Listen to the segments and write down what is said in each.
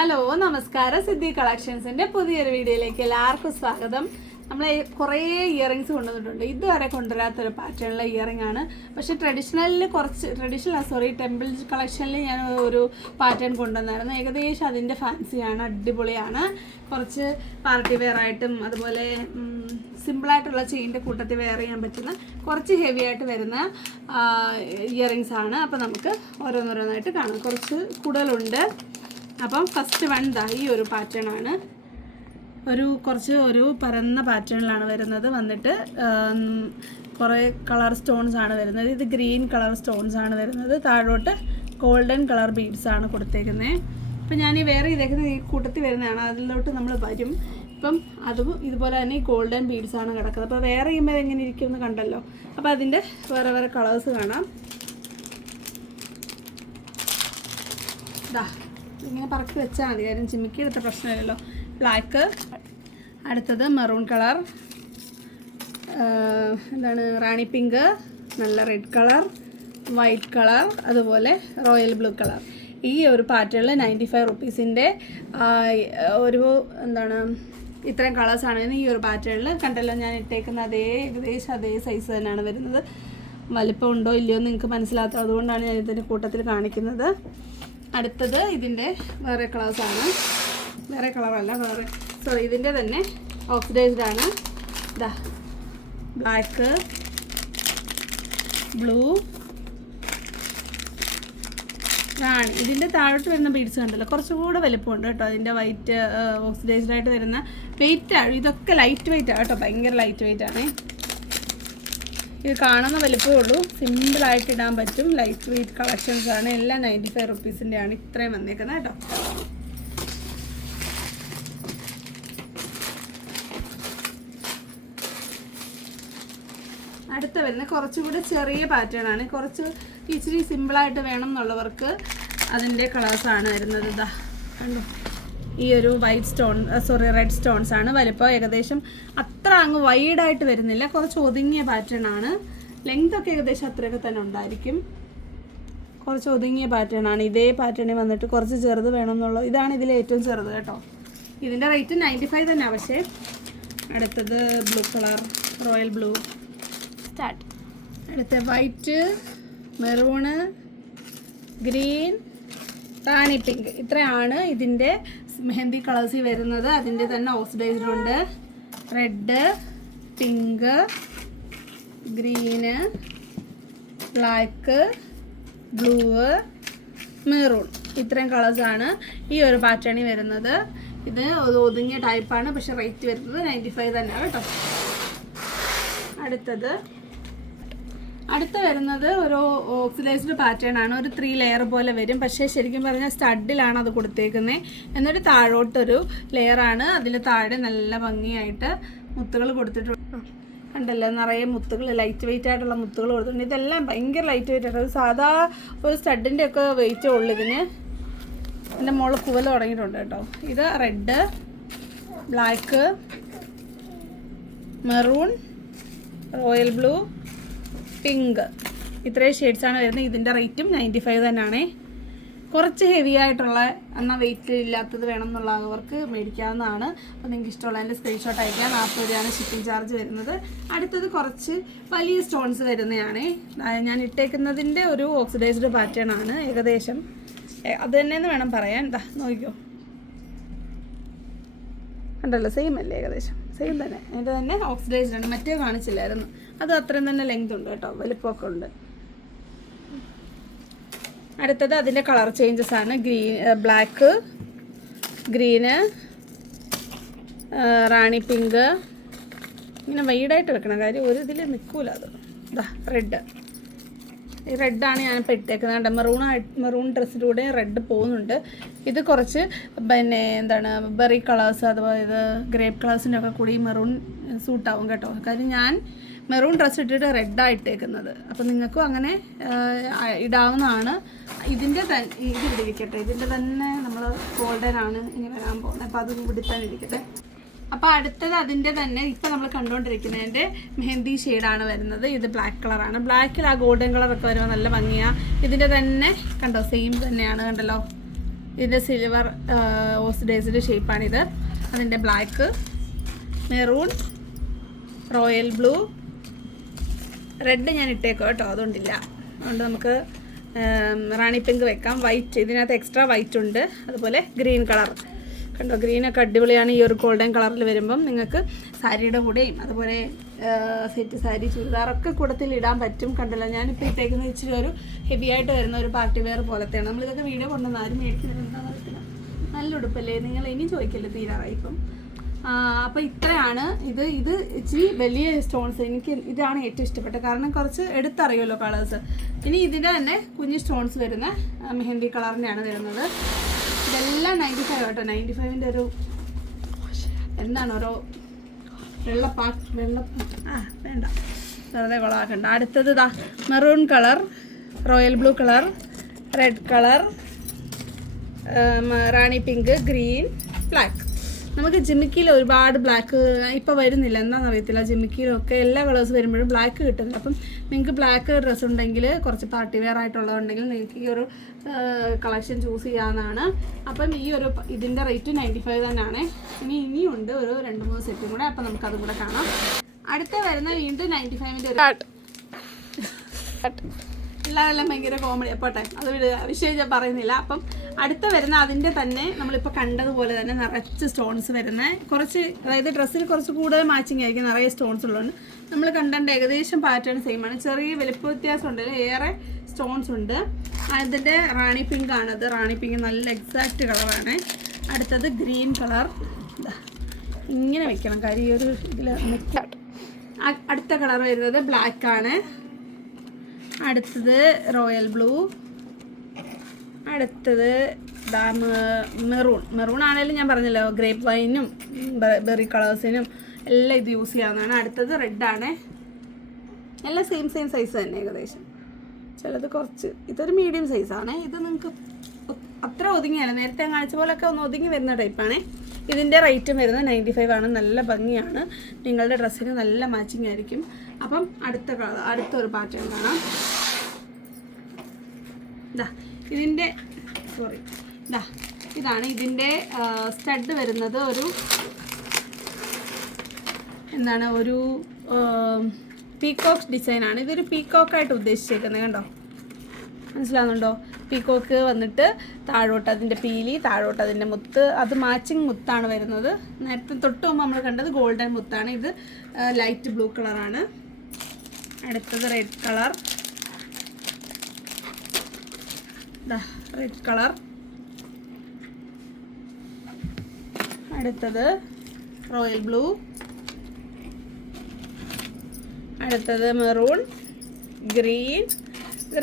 Hello നമസ്കാരം. സിദ്ധി കളക്ഷൻസിന്റെ പുതിയൊരു വീഡിയോയിലേക്ക് എല്ലാവർക്കും സ്വാഗതം. നമ്മൾ കുറേ ഇയറിങ്സ് കൊണ്ടുവന്നിട്ടുണ്ട്. ഇതുവരെ കൊണ്ടുവരാത്തൊരു പാറ്റേണിലെ ഇയറിംഗ് ആണ്. പക്ഷേ ട്രഡീഷണലിൽ കുറച്ച് ട്രഡീഷണൽ സോറി ടെമ്പിൾ കളക്ഷനിൽ ഞാൻ ഒരു പാറ്റേൺ കൊണ്ടുവന്നായിരുന്നു. ഏകദേശം അതിന്റെ ഫാൻസിയാണ് അടിപൊളിയാണ്. കുറച്ച് പാർട്ടി വെയർ ആയിട്ടും അതുപോലെ സിമ്പിളായിട്ടുള്ള ചെയിന്റെ കൂട്ടത്തിൽ വെയർ ചെയ്യാൻ പറ്റുന്ന കുറച്ച് ഹെവി ആയിട്ട് വരുന്ന ഇയറിങ്സ് ആണ്. അപ്പോൾ നമുക്ക് ഓരോന്നോരോന്നായിട്ട് കാണാം. കുറച്ച് കൂടുതലുണ്ട്. അപ്പം ഫസ്റ്റ് വൺ ദാ ഈ ഒരു പാറ്റേൺ ആണ്. ഒരു കുറച്ച് ഒരു പരന്ന പാറ്റേണിലാണ് വരുന്നത്. വന്നിട്ട് കുറേ കളർ സ്റ്റോൺസ് ആണ് വരുന്നത്. ഇത് ഗ്രീൻ കളർ സ്റ്റോൺസ് ആണ് വരുന്നത്. താഴോട്ട് ഗോൾഡൻ കളർ ബീഡ്സ് ആണ് കൊടുത്തേക്കുന്നത് ഇപ്പം ഞാൻ ഈ വേറെ ഇതേക്കുന്ന ഈ കൂട്ടത്തിൽ വരുന്നതാണ്. അതിലോട്ട് നമ്മൾ വരും. ഇപ്പം അതും ഇതുപോലെ തന്നെ ഈ ഗോൾഡൻ ബീഡ്സ് ആണ് കിടക്കുന്നത്. അപ്പോൾ വേറെ ചെയ്യുമ്പോൾ എങ്ങനെ ഇരിക്കുമെന്ന് കണ്ടല്ലോ. അപ്പോൾ അതിന്റെ വേറെ വേറെ കളേഴ്സ് കാണാം. ദാ ഇങ്ങനെ പറക്കി വെച്ചാൽ മതി. കാര്യം ചിമ്മിക്കി എടുത്ത പ്രശ്നമില്ലല്ലോ. ബ്ലാക്ക് അടുത്തത് മെറൂൺ കളർ എന്താണ്? റാണി പിങ്ക് നല്ല റെഡ് കളർ വൈറ്റ് കളർ അതുപോലെ റോയൽ ബ്ലൂ കളർ ഈ ഒരു പാറ്റേണിൽ നയന്റി ഫൈവ് റുപ്പീസിന്റെ ഒരു എന്താണ് ഇത്രയും കളേഴ്സാണ് വരുന്നത് ഈ ഒരു പാറ്റേണിൽ കണ്ടല്ലോ ഞാൻ ഇട്ടേക്കുന്ന അതേ ഏകദേശം അതേ സൈസ് തന്നെയാണ് വരുന്നത്. വലിപ്പം ഉണ്ടോ ഇല്ലയോ എന്ന് നിങ്ങൾക്ക് മനസ്സിലാത്തത് അതുകൊണ്ടാണ് ഞാൻ ഇതിന്റെ കൂട്ടത്തിൽ കാണിക്കുന്നത്. അടുത്തത് ഇതിന്റെ വേറെ കളേഴ്സാണ് വേറെ കളറല്ല വേറെ സോറി ഇതിന്റെ തന്നെ ഓക്സിഡൈസ്ഡ് ആണ്. ഇതാ ബ്ലാക്ക് ബ്ലൂ റാണി ഇതിന്റെ താഴോട്ട് വരുന്ന ബീഡ്സ് കണ്ടല്ലോ കുറച്ചുകൂടെ വലിപ്പമുണ്ട് കേട്ടോ. അതിന്റെ വൈറ്റ് ഓക്സിഡൈസ്ഡ് ആയിട്ട് വരുന്ന വെയിറ്റ് ആണ് ഇതൊക്കെ ലൈറ്റ് വെയിറ്റ് ആണ് കേട്ടോ. ഭയങ്കര ലൈറ്റ് വെയിറ്റ് ആണ്. ഇത് കാണുന്ന വലിപ്പമേ ഉള്ളൂ. സിമ്പിളായിട്ട് ഇടാൻ പറ്റും. ലൈറ്റ് വെയിറ്റ് കളക്ഷൻസ് ആണ്. എല്ലാം നയന്റി ഫൈവ് റുപ്പീസിന്റെ ആണ്. ഇത്രയും വന്നേക്കുന്നത് കേട്ടോ. അടുത്ത വരുന്ന കുറച്ചുകൂടെ ചെറിയ പാറ്റേൺ ആണ്. കുറച്ച് ഇച്ചിരി സിമ്പിളായിട്ട് വേണം എന്നുള്ളവർക്ക് അതിന്റെ കളേഴ്സാണ് വരുന്നത്. ഇതാ കണ്ടു? ഈ ഒരു white stone sorry red stones ആണ് വലിപ്പം ഏകദേശം അത്ര അങ്ങ് വൈഡായിട്ട് വരുന്നില്ല. കുറച്ച് ഒതുങ്ങിയ പാറ്റേൺ ആണ്. ലെങ്ത് ഒക്കെ ഏകദേശം അത്രയൊക്കെ തന്നെ ഉണ്ടായിരിക്കും. കുറച്ച് ഒതുങ്ങിയ പാറ്റേൺ ആണ്. ഇതേ പാറ്റേണിൽ വന്നിട്ട് കുറച്ച് ചെറുത് വേണം എന്നുള്ളത് ഇതാണ് ഇതിൽ ഏറ്റവും ചെറുത് കേട്ടോ. ഇതിന്റെ റേറ്റ് നയന്റി ഫൈവ് തന്നെ പക്ഷേ അടുത്തത് blue colour royal blue start അടുത്ത white maroon green rani pink ഇത്രയാണ് ഇതിന്റെ മെഹന്തി കളേഴ്സിൽ വരുന്നത്. അതിന്റെ തന്നെ ഓക്സിഡൈസ്ഡ് ഉണ്ട്. Red pink green black blue maroon ഇത്രയും കളേഴ്സാണ് ഈ ഒരു പാറ്റേണിൽ വരുന്നത്. ഇത് ഒതുങ്ങിയ ടൈപ്പാണ് പക്ഷെ റേറ്റ് വരുന്നത് നയന്റി ഫൈവ് തന്നെയാണ് കേട്ടോ. അടുത്തത്. അടുത്ത വരുന്നത് ഒരു ഓക്സിഡൈസ്ഡ് പാറ്റേൺ ആണ്. ഒരു ത്രീ ലെയർ പോലെ വരും. പക്ഷേ ശരിക്കും പറഞ്ഞാൽ സ്റ്റഡിലാണ് അത് കൊടുത്തേക്കുന്നത് എന്നിട്ട് താഴോട്ടൊരു ലെയർ ആണ്. അതിൽ താഴെ നല്ല ഭംഗിയായിട്ട് മുത്തുകൾ കൊടുത്തിട്ടുണ്ട്. ഉണ്ടല്ലോ നിറയെ മുത്തുകൾ ലൈറ്റ് വെയിറ്റ് ആയിട്ടുള്ള മുത്തുകൾ കൊടുത്തിട്ടുണ്ട്. ഇതെല്ലാം ഭയങ്കര ലൈറ്റ് വെയിറ്റ് ആയിട്ട് സാധാ ഒരു സ്റ്റഡിന്റെ ഒക്കെ വെയിറ്റേ ഉള്ളൂ ഇതിന്. എന്റെ മുകളിൽ കുവൽ തുടങ്ങിയിട്ടുണ്ട് കേട്ടോ. ഇത് red black maroon royal blue pink. ഇത്രയും ഷെയ്ഡ്സാണ് വരുന്നത്. ഇതിന്റെ റേറ്റും നയന്റി ഫൈവ് തന്നെയാണേ. കുറച്ച് ഹെവി ആയിട്ടുള്ള എന്നാൽ വെയിറ്റ് ഇല്ലാത്തത് വേണം എന്നുള്ളവർക്ക് മേടിക്കാവുന്നതാണ്. അപ്പോൾ നിങ്ങൾക്ക് ഇഷ്ടമുള്ളതിന്റെ സ്ക്രീൻഷോട്ട് അയക്കാം. നാൽപ്പത് രൂപയാണ് ഷിപ്പിംഗ് ചാർജ് വരുന്നത്. അടുത്തത് കുറച്ച് വലിയ സ്റ്റോൺസ് വരുന്നതാണേ. ഞാൻ ഇട്ടേക്കുന്നതിന്റെ ഒരു ഓക്സിഡൈസ്ഡ് പാറ്റേൺ ആണ് ഏകദേശം. അത് തന്നെയെന്ന് വേണം പറയാൻ. എന്താ നോക്കിക്കോ. കണ്ടല്ലോ സെയിം അല്ലേ ഏകദേശം? സെയിം തന്നെ. അതിന്റെ തന്നെ ഓക്സിഡൈസ്ഡ് ആണ്. മറ്റേ കാണിച്ചില്ലായിരുന്നു. അത് അത്രയും തന്നെ ലെങ്ത് ഉണ്ട് കേട്ടോ. വലിപ്പമൊക്കെ ഉണ്ട്. അടുത്തത് അതിന്റെ കളർ ചേഞ്ചസ് ആണ്. Green black green rani pink ഇങ്ങനെ വൈഡായിട്ട് വെക്കണം കാര്യം ഒരു ഇതിൽ നിൽക്കൂല അത്. ഇതാ റെഡ് ഈ റെഡാണ് ഞാനിപ്പോൾ ഇട്ടേക്കുന്നത്. കണ്ട മെറൂൺ മെറൂൺ ഡ്രസ്സിലൂടെ റെഡ് പോകുന്നുണ്ട്. ഇത് കുറച്ച് പിന്നെ എന്താണ് ബെറി കളേഴ്സ് അഥവാ ഇത് ഗ്രേപ്പ് കളേഴ്സിന്റെ ഒക്കെ കൂടി മെറൂൺ സൂട്ടാവും കേട്ടോ. കാര്യം ഞാൻ മെറൂൺ ഡ്രസ്സ് ഇട്ടിട്ട് റെഡാണ് ഇട്ടേക്കുന്നത്. അപ്പോൾ നിങ്ങൾക്കും അങ്ങനെ ഇടാവുന്നതാണ്. ഇതിന്റെ ഇത് ഇവിടെ ഇരിക്കട്ടെ ഇതിന്റെ തന്നെ നമ്മൾ ഗോൾഡൻ ആണ് ഇനി വരാൻ പോകുന്നത്. അപ്പോൾ അതും ഇവിടെ തന്നെ ഇരിക്കട്ടെ. അപ്പോൾ അടുത്തത് അതിന്റെ തന്നെ ഇപ്പോൾ നമ്മൾ കണ്ടുകൊണ്ടിരിക്കുന്നതിന്റെ മെഹന്തി ഷെയ്ഡാണ് വരുന്നത്. ഇത് ബ്ലാക്ക് കളറാണ് ബ്ലാക്കിൽ ആ ഗോൾഡൻ കളറൊക്കെ വരുമ്പോൾ നല്ല ഭംഗിയാണ് ഇതിന്റെ തന്നെ കണ്ടോ സെയിം തന്നെയാണ് കണ്ടല്ലോ. ഇതിന്റെ സിൽവർ ഓസിഡേസിന്റെ ഷേപ്പാണിത് അതിന്റെ black maroon royal blue red ഞാൻ ഇട്ടേക്കോ കേട്ടോ അതുകൊണ്ടില്ല. അതുകൊണ്ട് നമുക്ക് റാണി പിങ്ക് വെക്കാം. വൈറ്റ് ഇതിനകത്ത് എക്സ്ട്രാ വൈറ്റ് ഉണ്ട്. അതുപോലെ ഗ്രീൻ കളർ കണ്ടോ ഗ്രീനൊക്കെ അടിപൊളിയാണ്. ഈ ഒരു ഗോൾഡൻ കളറിൽ വരുമ്പം നിങ്ങൾക്ക് സാരിയുടെ കൂടെയും അതുപോലെ സെറ്റ് സാരി ചുരിദാറൊക്കെ കൂടത്തിൽ ഇടാൻ പറ്റും. കണ്ടല്ലോ ഞാനിപ്പോൾ ഇട്ടേക്കുന്ന ഇച്ചിരി ഒരു ഹെവി ആയിട്ട് വരുന്ന ഒരു പാർട്ടി വെയർ പോലത്തെയാണ്. നമ്മളിതൊക്കെ വീഡിയോ കൊണ്ടുവന്ന് ആരും മേടിക്കുന്നത് എന്താണെന്ന് അറിയത്തില്ല നല്ല ഉടുപ്പല്ലേ? നിങ്ങൾ ഇനി ചോദിക്കല്ലേ തീരാറായി ഇപ്പം. അപ്പോൾ ഇത്രയാണ്. ഇത് ഇത് ഇച്ചിരി വലിയ സ്റ്റോൺസ് എനിക്ക് ഇതാണ് ഏറ്റവും ഇഷ്ടപ്പെട്ടത് കാരണം കുറച്ച് എടുത്തറിയുമല്ലോ കളേഴ്സ് ഇനി ഇതിന്റെ തന്നെ കുഞ്ഞ് സ്റ്റോൺസ് വരുന്ന മെഹന്തി കളറിന്റെയാണ് വരുന്നത്. ഇതെല്ലാം നയന്റി ഫൈവ് കേട്ടോ നയന്റി ഫൈവിന്റെ ഒരു എന്താണ് ഓരോ വെള്ളപ്പാ വെള്ള ആ വേണ്ട. വെറുതെ കൊളാക്കണ്ട അടുത്തത് ഇതാ maroon colour royal blue colour red colour rani pink green black നമുക്ക് ജിമിക്കിയിൽ ഒരുപാട് ബ്ലാക്ക് ഇപ്പോൾ വരുന്നില്ല. എന്താണെന്ന് അറിയത്തില്ല ജിമിക്കിയിലൊക്കെ എല്ലാ കളേഴ്സ് വരുമ്പോഴും ബ്ലാക്ക് കിട്ടുന്നില്ല. അപ്പം നിങ്ങൾക്ക് ബ്ലാക്ക് ഡ്രസ്സ് ഉണ്ടെങ്കിൽ കുറച്ച് പാർട്ടി വെയർ ആയിട്ടുള്ളതുണ്ടെങ്കിൽ നിങ്ങൾക്ക് ഈ ഒരു കളക്ഷൻ ചൂസ് ചെയ്യാവുന്നതാണ്. അപ്പം ഈ ഒരു ഇതിന്റെ റേറ്റ് നയന്റി ഫൈവ് തന്നെയാണ്. ഇനി ഇനിയുണ്ട് ഒരു രണ്ട് മൂന്ന് സെറ്റും കൂടെ. അപ്പം നമുക്ക് അതും കൂടെ കാണാം. അടുത്ത വരുന്ന വീണ്ടും നയന്റി ഫൈവിന്റെ ഒരു എല്ലാവരെല്ലാം ഭയങ്കര കോമഡി പോട്ടെ അത് വിഷയം പറയുന്നില്ല. അപ്പം അടുത്ത വരുന്ന അതിന്റെ തന്നെ നമ്മളിപ്പോൾ കണ്ടതുപോലെ തന്നെ നിറച്ച് സ്റ്റോൺസ് വരുന്നത് കുറച്ച് അതായത് ഡ്രസ്സിൽ കുറച്ച് കൂടുതൽ മാച്ചിങ് ആയിരിക്കും. നിറയെ സ്റ്റോൺസ് ഉള്ളതുകൊണ്ട് നമ്മൾ കണ്ടതിന്റെ ഏകദേശം പാറ്റേൺ സെയിം ആണ്. ചെറിയ വലിപ്പ വ്യത്യാസം ഉണ്ട്. ഏറെ സ്റ്റോൺസ് ഉണ്ട്. അതിന്റെ റാണി പിങ്ക് ആണത്. റാണി പിങ്ക് നല്ല എക്സാക്റ്റ് കളറാണ് അടുത്തത് ഗ്രീൻ കളർ ഇങ്ങനെ വെക്കണം. കാര്യം ഈ ഒരു ഇതിൽ അടുത്ത കളർ വരുന്നത് ബ്ലാക്ക് ആണ്. അടുത്തത് റോയൽ ബ്ലൂ. അടുത്തത് ദാ മെറൂൺ. മെറൂൺ ആണെങ്കിലും ഞാൻ പറഞ്ഞല്ലോ ഗ്രേപ്പ് വൈനും ബെറി കളേഴ്സിനും എല്ലാം ഇത് യൂസ് ചെയ്യാവുന്നതാണ്. അടുത്തത് റെഡാണ് എല്ലാം സെയിം സെയിം സൈസ് തന്നെ ഏകദേശം. ചിലത് കുറച്ച് ഇതൊരു മീഡിയം സൈസാണ് ഇത് നിങ്ങൾക്ക് അത്ര ഒതുങ്ങിയല്ല. നേരത്തെ കാണിച്ച പോലൊക്കെ ഒന്ന് ഒതുങ്ങി വരുന്ന ടൈപ്പാണ് ഇതിന്റെ റേറ്റും വരുന്നത് നയന്റി ഫൈവ് ആണ്. നല്ല ഭംഗിയാണ്. നിങ്ങളുടെ ഡ്രസ്സിന് നല്ല മാച്ചിങ് ആയിരിക്കും. അപ്പം അടുത്ത അടുത്തൊരു പാറ്റേൺ കാണാം. ഇതാ ഇതിന്റെ സോറി ഇതാ ഇതാണ് ഇതിന്റെ സ്റ്റഡ് വരുന്നത് ഒരു എന്താണ് ഒരു പീക്കോക്ക് ഡിസൈനാണ് ഇതൊരു പീക്കോക്കായിട്ട് ഉദ്ദേശിച്ചേക്കുന്നത് കണ്ടോ? മനസ്സിലാകുന്നുണ്ടോ പീക്കോക്ക് വന്നിട്ട് താഴോട്ട് അതിന്റെ പീലി താഴോട്ട് അതിന്റെ മുത്ത് അത് മാച്ചിങ് മുത്താണ് വരുന്നത്. നേരത്തെ തൊട്ട് മുമ്പ് നമ്മൾ കണ്ടത് ഗോൾഡൻ മുത്താണ്. ഇത് ലൈറ്റ് ബ്ലൂ കളറാണ് അടുത്തത് റെഡ് കളർ റെഡ് കളർ അടുത്തത് റോയൽ ബ്ലൂ അടുത്തത് maroon green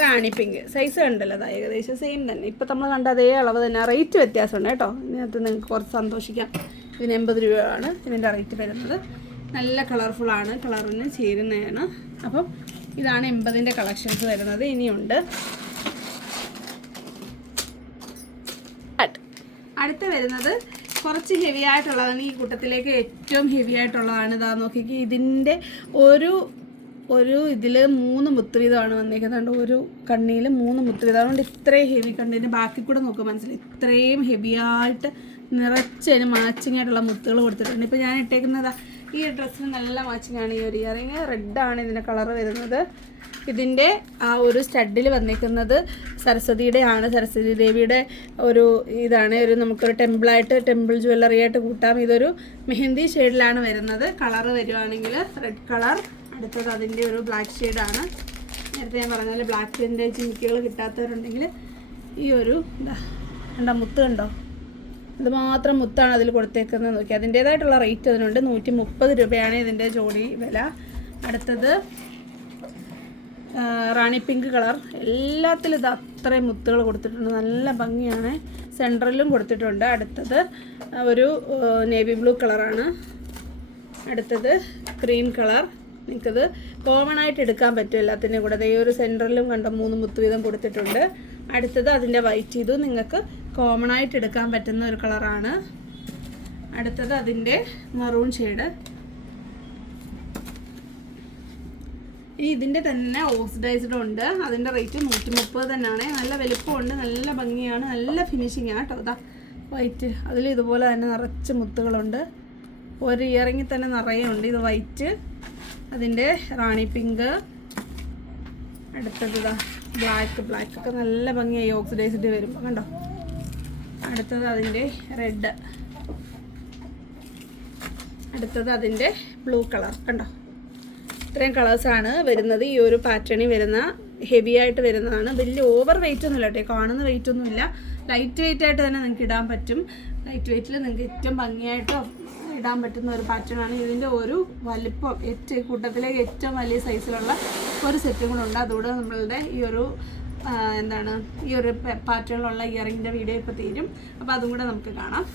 rani pink size കണ്ടല്ലോ അത് ഏകദേശം സെയിം തന്നെ. ഇപ്പം നമ്മൾ കണ്ട അതേ അളവ് തന്നെ. റേറ്റ് വ്യത്യാസമുണ്ട് കേട്ടോ. ഇതിനകത്ത് നിങ്ങൾക്ക് കുറച്ച് സന്തോഷിക്കാം. ഇതിന് എൺപത് രൂപയാണ് ഇതിന്റെ റേറ്റ് വരുന്നത്. നല്ല കളർഫുള്ളാണ് കളറിന് ചേരുന്നതാണ്. അപ്പം ഇതാണ് എൺപതിന്റെ കളക്ഷൻസ് വരുന്നത്. ഇനിയുണ്ട് അടുത്ത വരുന്നത് കുറച്ച് ഹെവി ആയിട്ടുള്ളതാണ്. ഈ കൂട്ടത്തിലേക്ക് ഏറ്റവും ഹെവി ആയിട്ടുള്ളതാണ് ഇതാ നോക്കിക്ക്. ഇതിന്റെ ഒരു ഒരു ഇതിൽ മൂന്ന് മുത്ത് വന്നേക്കുന്നത് ഒരു കണ്ണിയിൽ മൂന്ന് മുത്ത് വീതം അതുകൊണ്ട് ഇത്രയും ഹെവി കണ്ണിന്റെ ബാക്കി കൂടെ നോക്കുക മനസ്സിലായി ഇത്രയും ഹെവിയായിട്ട് നിറച്ചതിന് മാച്ചിങ് ആയിട്ടുള്ള മുത്തുകൾ കൊടുത്തിട്ടുണ്ട്. ഇപ്പോൾ ഞാൻ ഇട്ടേക്കുന്നതാ ഈ ഡ്രസ്സിന് നല്ല മാച്ചിങ് ആണ് ഈ ഒരു ഇയറിങ് റെഡാണ് ഇതിന്റെ കളർ വരുന്നത്. ഇതിന്റെ ആ ഒരു സ്റ്റഡിൽ വന്നിരിക്കുന്നത് സരസ്വതിയുടെ ആണ്. സരസ്വതി ദേവിയുടെ ഒരു ഇതാണ്. ഒരു നമുക്കൊരു ടെമ്പിളായിട്ട് ടെമ്പിൾ ജ്വല്ലറി ആയിട്ട് കൂട്ടാം. ഇതൊരു മെഹന്തി ഷെയ്ഡിലാണ് വരുന്നത്. കളർ വരുവാണെങ്കിൽ റെഡ് കളർ അടുത്തത് അതിന്റെ ഒരു ബ്ലാക്ക് ഷെയ്ഡാണ് നേരത്തെ ഞാൻ പറഞ്ഞാൽ ബ്ലാക്ക് ബ്ലാക്കിന്റെ ചിമിക്കുകൾ കിട്ടാത്തവരുണ്ടെങ്കിൽ ഈ ഒരു എന്താ എന്താ മുത്ത് കണ്ടോ? ഇത് മാത്രം മുത്താണ് അതിൽ കൊടുത്തേക്കുന്നത് നോക്കി അതിന്റേതായിട്ടുള്ള റേറ്റ് അതിനുണ്ട്. നൂറ്റി മുപ്പത് രൂപയാണ് ഇതിന്റെ ജോഡി വില. അടുത്തത് റാണി പിങ്ക് കളർ. എല്ലാത്തിലും ഇത് അത്രയും മുത്തുകൾ കൊടുത്തിട്ടുണ്ട്. നല്ല ഭംഗിയാണ്. സെൻട്രലിലും കൊടുത്തിട്ടുണ്ട്. അടുത്തത് ഒരു നേവി ബ്ലൂ കളറാണ്. അടുത്തത് ക്രീം കളർ. നിങ്ങൾക്കത് കോമൺ ആയിട്ട് എടുക്കാൻ പറ്റും എല്ലാത്തിന്റെയും കൂടെ. ഈ ഒരു സെന്ററിലും കണ്ട മൂന്ന് മുത്ത് വീതം കൊടുത്തിട്ടുണ്ട്. അടുത്തത് അതിന്റെ വൈറ്റ് ഇതും നിങ്ങൾക്ക് കോമൺ ആയിട്ട് എടുക്കാൻ പറ്റുന്ന ഒരു കളറാണ് അടുത്തത് അതിന്റെ മറൂൺ ഷെയ്ഡ് ഇനി ഇതിന്റെ തന്നെ ഓക്സിഡൈസ്ഡ് ഉണ്ട്. അതിന്റെ റേറ്റ് നൂറ്റി മുപ്പത് തന്നെയാണ്. നല്ല വലുപ്പമുണ്ട് നല്ല ഭംഗിയാണ് നല്ല ഫിനിഷിങ് ആണ് കേട്ടോ. അതാ വൈറ്റ് അതിൽ ഇതുപോലെ തന്നെ നിറച്ച് മുത്തുകളുണ്ട്. ഒരു ഇയറിങ്ങിൽ തന്നെ നിറയെ ഉണ്ട്. ഇത് വൈറ്റ് അതിന്റെ റാണി പിങ്ക് അടുത്തത് ബ്ലാക്ക് ബ്ലാക്ക് ഒക്കെ നല്ല ഭംഗിയായി ഓക്സിഡൈസ്ഡ് വരുമ്പോൾ കണ്ടോ? അടുത്തത് അതിന്റെ റെഡ് അടുത്തത് അതിന്റെ ബ്ലൂ കളർ കണ്ടോ? ഇത്രയും കളേഴ്സാണ് വരുന്നത്. ഈ ഒരു പാറ്റേണിൽ വരുന്ന ഹെവി ആയിട്ട് വരുന്നതാണ്. വലിയ ഓവർ വെയിറ്റ് ഒന്നുമില്ല കേട്ടോ. കാണുന്ന വെയിറ്റ് ഒന്നുമില്ല. ലൈറ്റ് വെയിറ്റ് ആയിട്ട് തന്നെ നിങ്ങൾക്ക് ഇടാൻ പറ്റും. ലൈറ്റ് വെയിറ്റിൽ നിങ്ങൾക്ക് ഏറ്റവും ഭംഗിയായിട്ട് ഇടാൻ പറ്റുന്ന ഒരു പാറ്റേണാണ് ഇതിന്റെ ഒരു വലിപ്പം ഏറ്റവും കൂട്ടത്തിലേക്ക് ഏറ്റവും വലിയ സൈസിലുള്ള ഒരു സെറ്റും കൂടെ ഉണ്ട്. അതുകൂടെ നമ്മളുടെ ഈ ഒരു എന്താണ് ഈ ഒരു പാറ്റേണിലുള്ള ഇയറിങ്ങിന്റെ വീഡിയോ ഇപ്പോൾ തീരും. അപ്പോൾ അതും കൂടെ നമുക്ക് കാണാം.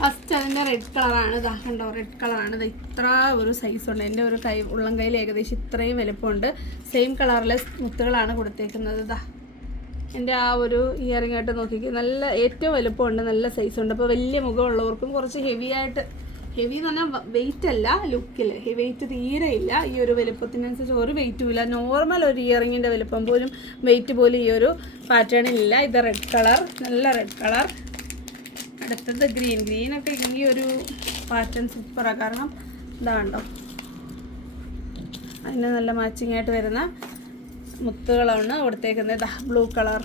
ഫസ്റ്റ് അതിന്റെ റെഡ് കളറാണ് ഇതാ കണ്ടോ റെഡ് കളറാണ് ഇത് ഇത്ര ഒരു സൈസ് ഉണ്ട് എന്റെ ഒരു കൈ ഉള്ളം കയ്യിൽ ഏകദേശം ഇത്രയും വലുപ്പമുണ്ട്. സെയിം കളറിലെ മുത്തുകളാണ് കൊടുത്തേക്കുന്നത്. ഇതാ എന്റെ ആ ഒരു ഇയറിംഗ് ആയിട്ട് നോക്കിക്കുക നല്ല ഏറ്റവും വലുപ്പമുണ്ട് നല്ല സൈസ് ഉണ്ട്. അപ്പോൾ വലിയ മുഖമുള്ളവർക്കും കുറച്ച് ഹെവി ആയിട്ട് ഹെവി എന്ന് പറഞ്ഞാൽ വെയിറ്റ് അല്ല ലുക്കിൽ വെയിറ്റ് തീരെ ഇല്ല. ഈ ഒരു വലുപ്പത്തിനനുസരിച്ച് ഒരു വെയിറ്റും ഇല്ല. നോർമൽ ഒരു ഇയറിങ്ങിന്റെ വലുപ്പം പോലും വെയിറ്റ് പോലും ഈ ഒരു പാറ്റേണിലില്ല ഇത് റെഡ് കളർ നല്ല റെഡ് കളർ അടുത്തത് ഗ്രീൻ ഗ്രീനൊക്കെ ഈ ഒരു പാറ്റേൺ സൂപ്പറാണ് കാരണം ഇതാണ്ടോ? അതിന് നല്ല മാച്ചിങ് ആയിട്ട് വരുന്ന മുത്തുകളാണ് കൊടുത്തേക്കുന്നത്. ഇതാ ബ്ലൂ കളർ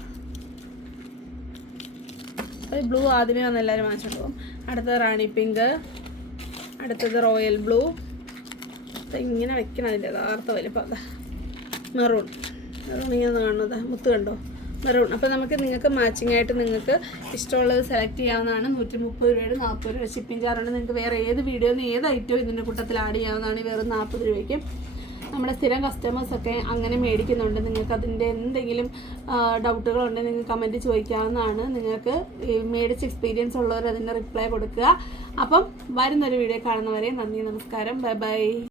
ബ്ലൂ ആദ്യമേ വന്ന് എല്ലാവരും വാങ്ങിച്ചിട്ട് പോകും. അടുത്തത് റാണി പിങ്ക് അടുത്തത് റോയൽ ബ്ലൂ. ഇങ്ങനെ വെക്കണം അതിന്റെ യഥാർത്ഥ വലിപ്പം അതാ മെറൂൺ. മെറൂൺ ഇങ്ങനെ കാണുന്നത്. മുത്ത് കണ്ടോ? മെറൂൺ. അപ്പോൾ നമുക്ക് നിങ്ങൾക്ക് മാച്ചിങ് ആയിട്ട് നിങ്ങൾക്ക് ഇഷ്ടമുള്ളത് സെലക്ട് ചെയ്യാവുന്നതാണ്. നൂറ്റി മുപ്പത് രൂപയുടെ നാൽപ്പത് രൂപ ഷിപ്പിംഗ് ചാർജ് നിങ്ങൾക്ക് വേറെ ഏത് വീഡിയോന്ന് ഏത് ഐറ്റവും ഇതിന്റെ കൂട്ടത്തിൽ ആഡ് ചെയ്യാവുന്നതാണ്. വെറും നാൽപ്പത് രൂപയ്ക്ക്. നമ്മുടെ സ്ഥിരം കസ്റ്റമേഴ്സൊക്കെ അങ്ങനെ മേടിക്കുന്നുണ്ട്. നിങ്ങൾക്ക് അതിന്റെ എന്തെങ്കിലും ഡൗട്ടുകളുണ്ടെങ്കിൽ നിങ്ങൾക്ക് കമന്റ് ചോദിക്കാവുന്നതാണ്. നിങ്ങൾക്ക് മേടിച്ച് എക്സ്പീരിയൻസ് ഉള്ളവർ അതിന്റെ റിപ്ലൈ കൊടുക്കുക. അപ്പം വരുന്നൊരു വീഡിയോ കാണുന്നവരെ നന്ദി നമസ്കാരം. Bye bye